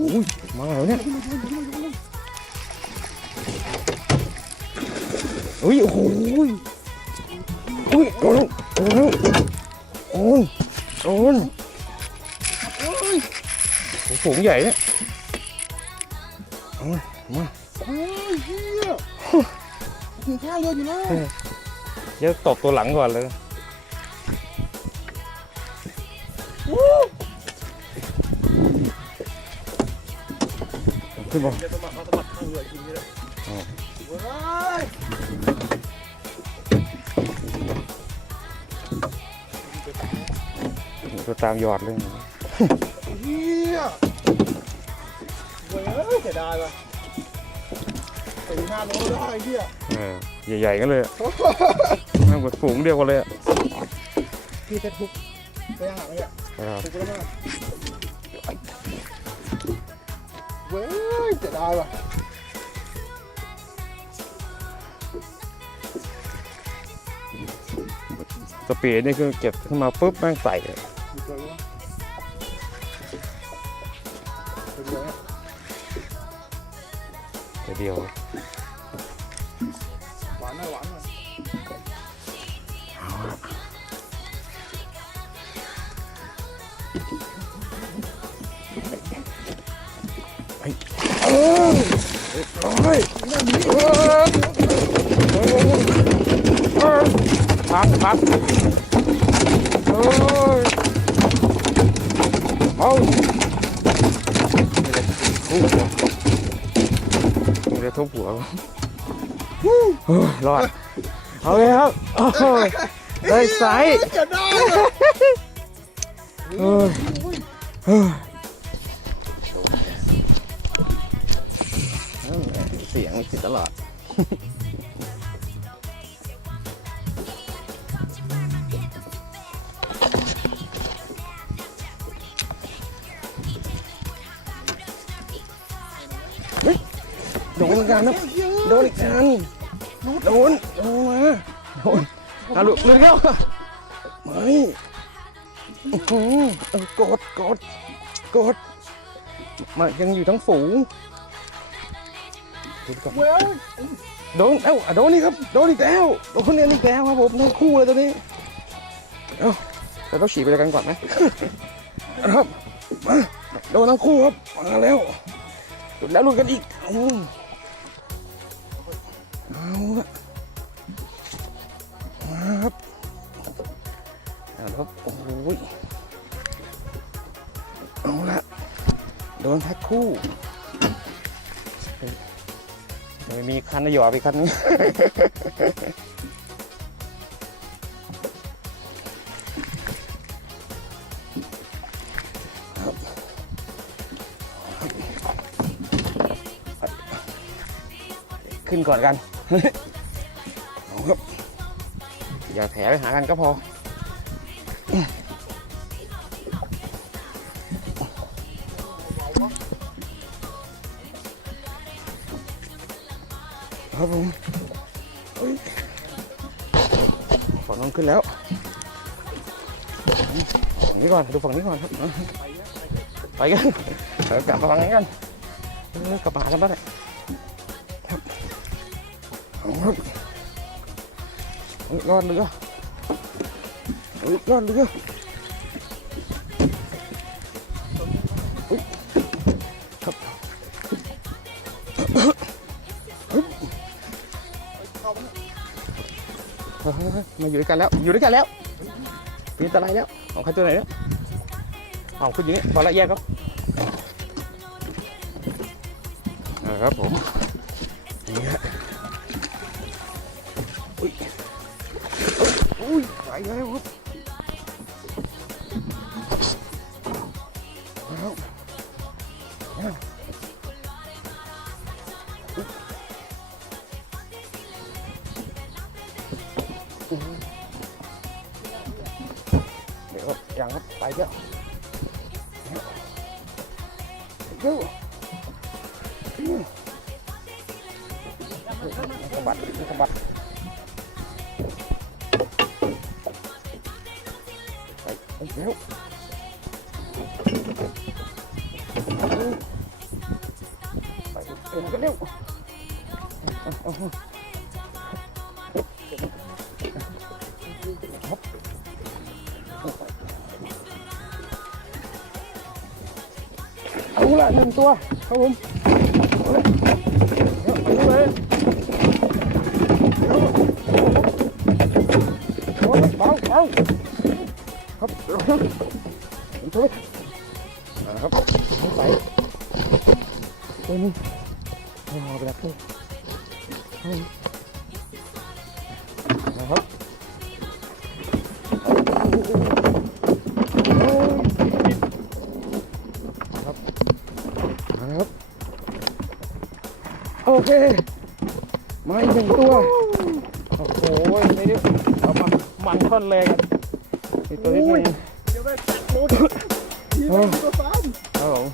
อุ้ยมาแล้วเนี่ยอุ้ยโอ้โหอุ้ยโดนโดนโอ้ยโดนฝูงใหญ่เนี่ยมาเฮียถึงข้าวเยอะอยู่นะเดี๋ยวตบตัวหลังก่อนเลยขึ้นมาตัวตามยอดเลยเฮียเว้ยเสียดายว่ะ4-5 โลได้เฮียใหญ่ๆกันเลยนั่งแบบฝูงเดียวกันเลยพี่จะทุบไปยังไงเนี่ยทุบไปแล้วเว้ยเสียดายว่ะสปีดนี่คือเก็บขึ้นมาปุ๊บแม่งใส่เดียวหวานหน่อยหวานหน่อยพักเอาเดี๋ยวทุบหัวรอดเอาเลยครับได้ไซส์จะได้เสียงติดตลอดโดนกันนะโดนอีกกันโดนมาหลุดแล้วไม่กดมายังอยู่ทั้งฝูงโดนโดนนี่ครับโดนอีกแล้วโดนเนี่ยอีกแล้วครับผมทั้งคู่เลยตอนนี้เราต้องฉีดไปด้วยกันก่อนไหมครับมาโดนทั้งคู่ครับมาแล้วหลุดแล้วหลุดกันอีกเอาละมาครับโอ้ยเอาละโดนแพ็คคู่ไม่มีคันหยอไปคันนี้ขึ้นก่อนกันอย่าแถไปหากันก็พอครับผมฝั่งนู้นขึ้นแล้วฝั่งนี้ก่อนดูฝั่งนี้ก่อนครับไปกันกลับมาฝั่งนี้กันกลับมากันบ้างเลยครับรอดเรือรอดเรือครับมาอยู่ด้วยกันแล้วปีนตะไลแล้วของใครตัวไหนแล้วเอาขึ้นอย่างนี้พอละแยกครับครับผมนี่ฮะอุ้ยไปแล้วครับเดี๋ยวยังครับไปเยอะสะบัดไปเร็ว เร็วกันเร็วเอาละ1 ตัวครับผมเอาเลยเอาเลยเบาครับช่วยครับไม่ใส่ตัวนี้เอาไปแล้วตัวนะครับครับโอเคมาอีก1 ตัวโอ้โหนี่เอามามันท่อนแรงอีกตัวนิดนึง เดี๋ยวไปตัดหลุดทีนึงตัวซ้ำ ครับผม